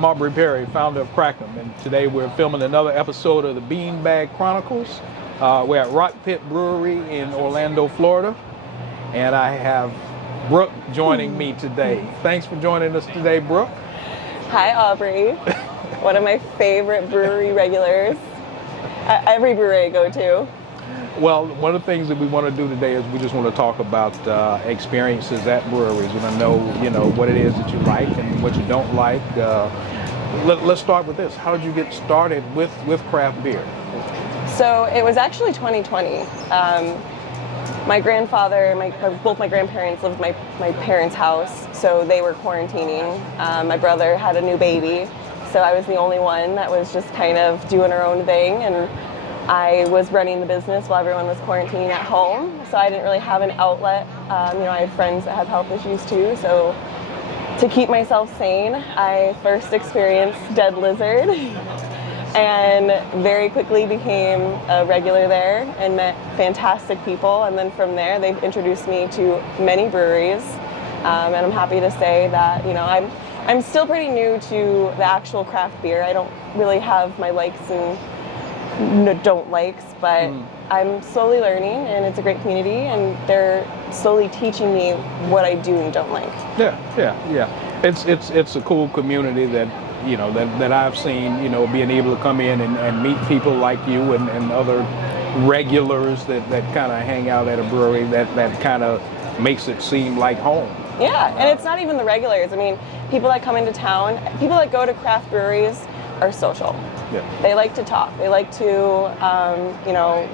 I'm Aubrey Perry, founder of Crackem, and today we're filming another episode of the Beanbag Chronicles. We're at Rockpit Brewery in Orlando, Florida, and I have Brooke joining me today. Thanks for joining us today, Brooke. Hi, Aubrey. One of my favorite brewery regulars. Every brewery I go to. Well, one of the things that we want to do today is we just want to talk about experiences at breweries. We want to know, what it is that you like and what you don't like. Let's start with this. How did you get started with craft beer? So it was actually 2020. My grandfather, both my grandparents lived at my parents' house, so they were quarantining. My brother had a new baby, so I was the only one that was just kind of doing her own thing, and I was running the business while everyone was quarantining at home, so I didn't really have an outlet. I have friends that have health issues too, so to keep myself sane, I first experienced Dead Lizard and very quickly became a regular there and met fantastic people, and then from there they've introduced me to many breweries, and I'm happy to say that I'm still pretty new to the actual craft beer. I don't really have my likes and don't likes, but I'm slowly learning, and it's a great community, and they're slowly teaching me what I do and don't like. Yeah. It's a cool community that that I've seen, being able to come in and meet people like you and other regulars that kind of hang out at a brewery that kind of makes it seem like home. Yeah, and it's not even the regulars. I mean, people that come into town, people that go to craft breweries are social. Yeah. They like to talk. They like to,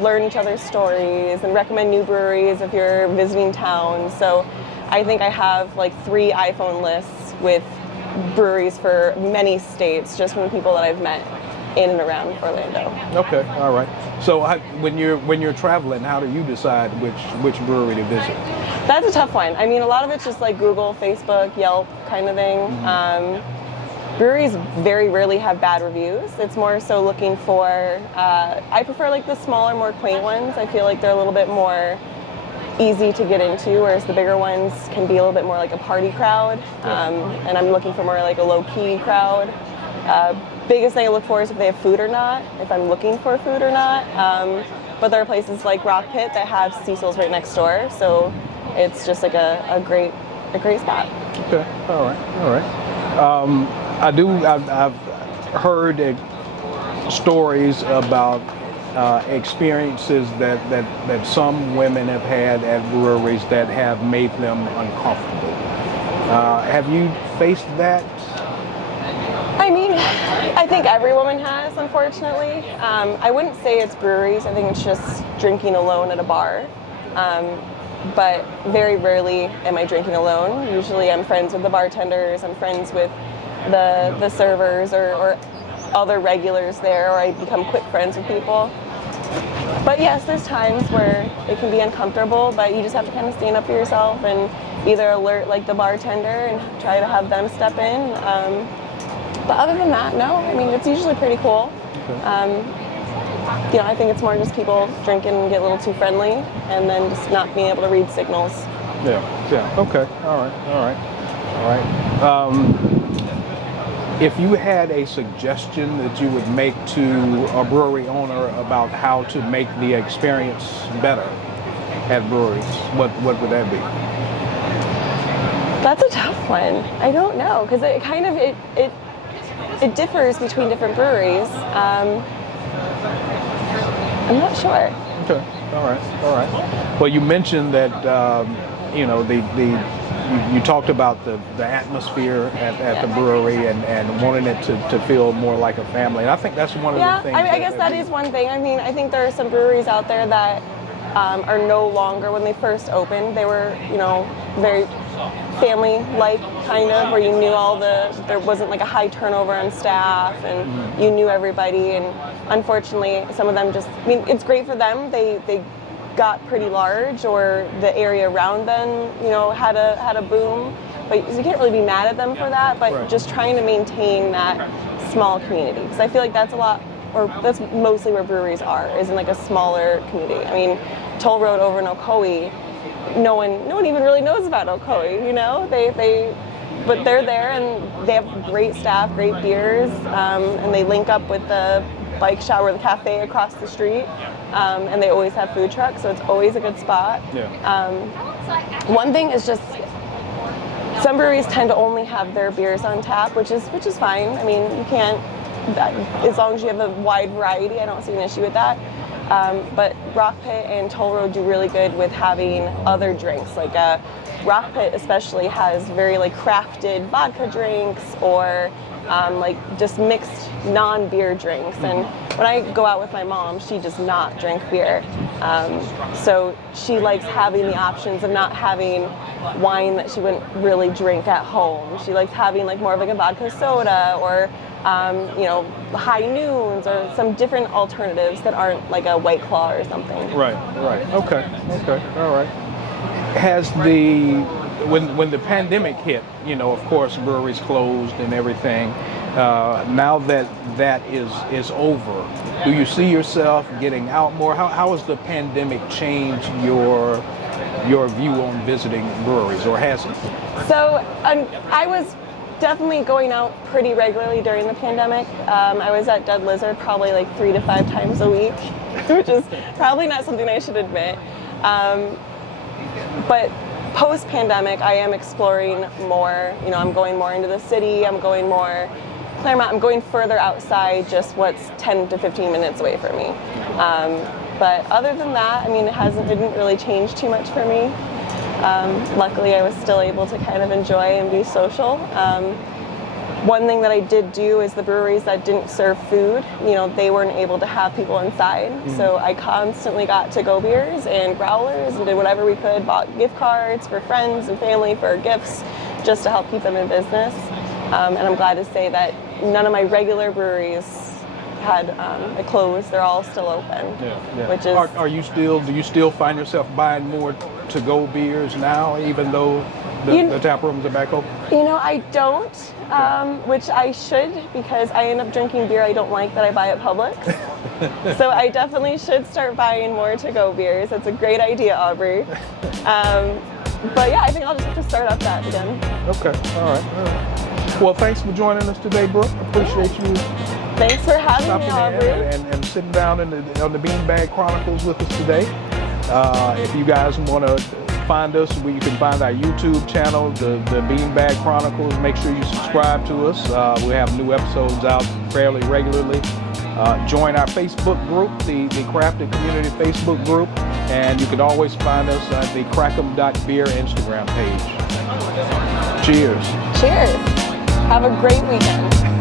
learn each other's stories and recommend new breweries if you're visiting town. So I think I have like 3 iPhone lists with breweries for many states just from the people that I've met in and around Orlando. Okay, all right. So when you're traveling, how do you decide which brewery to visit? That's a tough one. I mean, a lot of it's just like Google, Facebook, Yelp kind of thing. Breweries very rarely have bad reviews. It's more so looking for, I prefer like the smaller, more quaint ones. I feel like they're a little bit more easy to get into, whereas the bigger ones can be a little bit more like a party crowd. And I'm looking for more like a low-key crowd. Biggest thing I look for is if they have food or not, if I'm looking for food or not. But there are places like Rockpit that have Cecil's right next door, so it's just like a great spot. Okay, all right. I've heard stories about experiences that some women have had at breweries that have made them uncomfortable. Have you faced that? I mean, I think every woman has, unfortunately. I wouldn't say it's breweries. I think it's just drinking alone at a bar. But very rarely am I drinking alone. Usually I'm friends with the bartenders, I'm friends with the servers or other regulars there, or I become quick friends with people. But yes, there's times where it can be uncomfortable, but you just have to kind of stand up for yourself and either alert like the bartender and try to have them step in. But other than that, no. I mean, it's usually pretty cool. I think it's more just people drinking and get a little too friendly, and then just not being able to read signals. Yeah. Okay. All right. If you had a suggestion that you would make to a brewery owner about how to make the experience better at breweries, what would that be? That's a tough one. I don't know, because it kind of it differs between different breweries. I'm not sure. Okay. All right. Well, you mentioned that you talked about the atmosphere at the brewery and wanting it to feel more like a family. And I think that's one of the things. I guess that is one thing. I mean, I think there are some breweries out there that are no longer, when they first opened, they were, very family-like kind of, where you knew there wasn't like a high turnover on staff, and you knew everybody. And unfortunately, some of them just, it's great for them. They got pretty large, or the area around them, had a boom. But you can't really be mad at them for that. But right. Just trying to maintain that small community, because I feel like that's that's mostly where breweries are, is in like a smaller community. I mean, Toll Road over in Ocoee, no one even really knows about Ocoee. They but they're there and they have great staff, great beers, and they link up with the bike shop or the cafe across the street, and they always have food trucks, so it's always a good spot. Yeah. One thing is just some breweries tend to only have their beers on tap, which is fine. I mean, you can't, as long as you have a wide variety, I don't see an issue with that. But Rockpit and Toll Road do really good with having other drinks. Like Rockpit especially has very like crafted vodka drinks or like just mixed non-beer drinks. And when I go out with my mom, she does not drink beer. So she likes having the options of not having wine that she wouldn't really drink at home. She likes having like more of like a vodka soda or high noons or some different alternatives that aren't like a White Claw or something. Right. Okay, all right. Has when the pandemic hit, of course, breweries closed and everything. Now that is over, do you see yourself getting out more? How has the pandemic changed your view on visiting breweries, or has it? So I was definitely going out pretty regularly during the pandemic. I was at Dead Lizard probably like 3 to 5 times a week, which is probably not something I should admit. But post-pandemic, I am exploring more. I'm going more into the city. I'm going more Claremont. I'm going further outside just what's 10 to 15 minutes away from me. But other than that, I mean, it didn't really change too much for me. Luckily, I was still able to kind of enjoy and be social. One thing that I did do is the breweries that didn't serve food, they weren't able to have people inside. So I constantly got to-go beers and growlers and did whatever we could, bought gift cards for friends and family for gifts just to help keep them in business. And I'm glad to say that none of my regular breweries had closed. They're all still open. Yeah. Which is. Do you still find yourself buying more to-go beers now, even though the tap rooms are back open? I don't, which I should, because I end up drinking beer I don't like that I buy at Publix. So I definitely should start buying more to-go beers. That's a great idea, Aubrey. But yeah, I think I'll just have to start up that again. Okay, all right. Well, thanks for joining us today, Brooke. Appreciate you. Thanks for having me, Aubrey. And sitting down on the Beanbag Chronicles with us today. If you guys want to find us, you can find our YouTube channel, the Beanbag Chronicles. Make sure you subscribe to us. We have new episodes out fairly regularly. Join our Facebook group, the Crafted Community Facebook group, and you can always find us at the crackem.beer Instagram page. Cheers. Cheers. Have a great weekend.